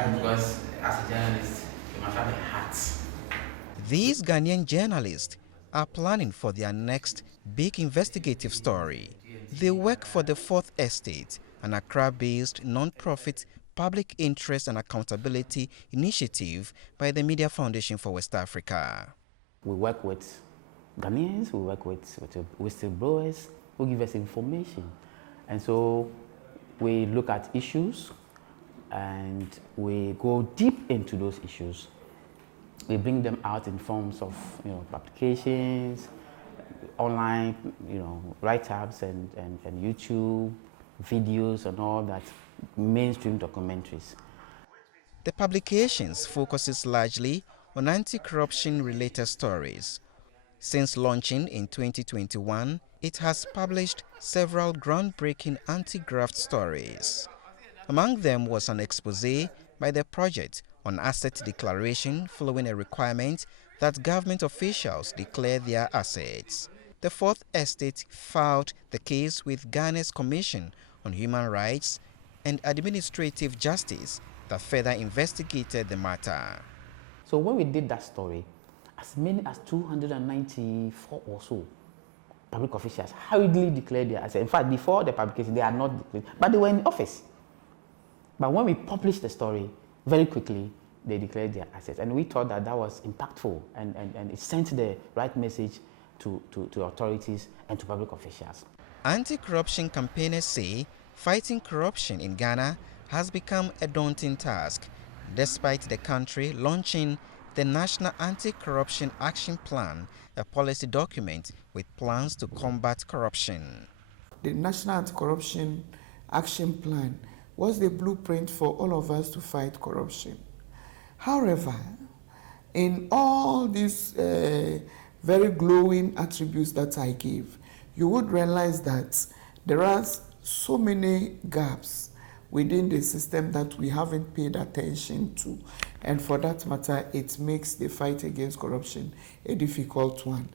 That's because as a journalist, you must have a heart. These Ghanaian journalists are planning for their next big investigative story. They work for the Fourth Estate, an Accra-based non-profit public interest and accountability initiative by the Media Foundation for West Africa. We work with Ghanaians, we work with whistleblowers who give us information. And so we look at issues and we go deep into those issues. We bring them out in forms of publications, online write-ups and YouTube videos and all that, mainstream documentaries. The publications focuses largely on anti-corruption related stories. Since launching in 2021, it has published several groundbreaking anti-graft stories. Among them was an expose by the project on asset declaration following a requirement that government officials declare their assets. The Fourth Estate filed the case with Ghana's Commission on Human Rights and Administrative Justice that further investigated the matter. So when we did that story, as many as 294 or so public officials hurriedly declared their assets. In fact, before the publication, they had not declared, but they were in office. But when we published the story, very quickly, they declared their assets. And we thought that that was impactful and it sent the right message to authorities and to public officials. Anti-corruption campaigners say fighting corruption in Ghana has become a daunting task, despite the country launching the National Anti-Corruption Action Plan, a policy document with plans to combat corruption. The National Anti-Corruption Action Plan was the blueprint for all of us to fight corruption. However, in all these very glowing attributes that I gave, you would realize that there are so many gaps within the system that we haven't paid attention to. And for that matter, it makes the fight against corruption a difficult one.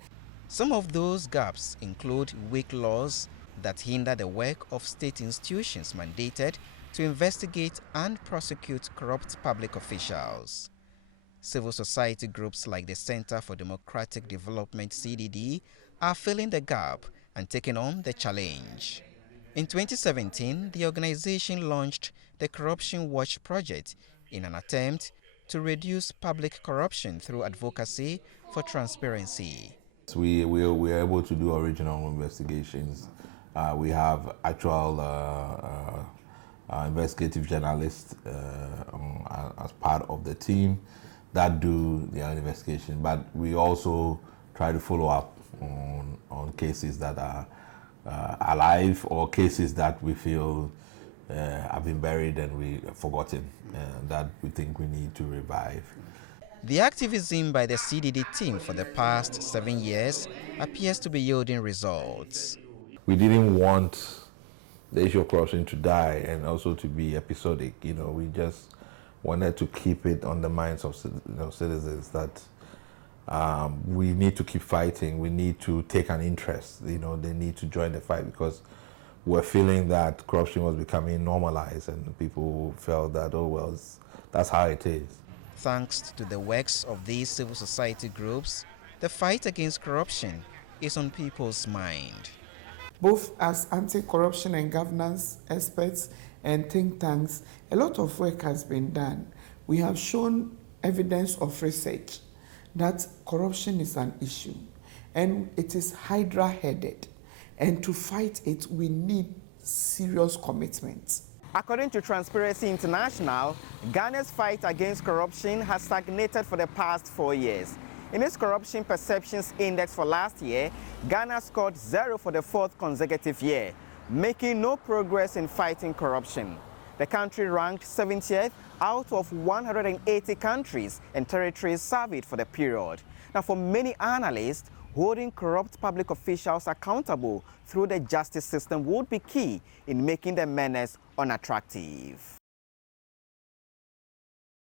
Some of those gaps include weak laws that hinder the work of state institutions mandated to investigate and prosecute corrupt public officials. Civil society groups like the Center for Democratic Development (CDD) are filling the gap and taking on the challenge. In 2017, the organization launched the Corruption Watch Project in an attempt to reduce public corruption through advocacy for transparency. We are able to do original investigations. We have actual investigative journalists as part of the team that do the investigation, but we also try to follow up on cases that are alive or cases that we feel have been buried and we have forgotten, that we think we need to revive. The activism by the CDD team for the past 7 years appears to be yielding results. We didn't want the issue of corruption to die and also to be episodic. We just wanted to keep it on the minds of citizens that we need to keep fighting. We need to take an interest. They need to join the fight because we're feeling that corruption was becoming normalized and people felt that, oh, well, that's how it is. Thanks to the works of these civil society groups, the fight against corruption is on people's mind. Both as anti-corruption and governance experts and think tanks, a lot of work has been done. We have shown evidence of research that corruption is an issue and it is hydra-headed. And to fight it, we need serious commitment. According to Transparency International, Ghana's fight against corruption has stagnated for the past 4 years. In its Corruption Perceptions Index for last year, Ghana scored 0 for the 4th consecutive year, making no progress in fighting corruption. The country ranked 70th out of 180 countries and territories surveyed for the period. Now, for many analysts, holding corrupt public officials accountable through the justice system would be key in making the menace unattractive.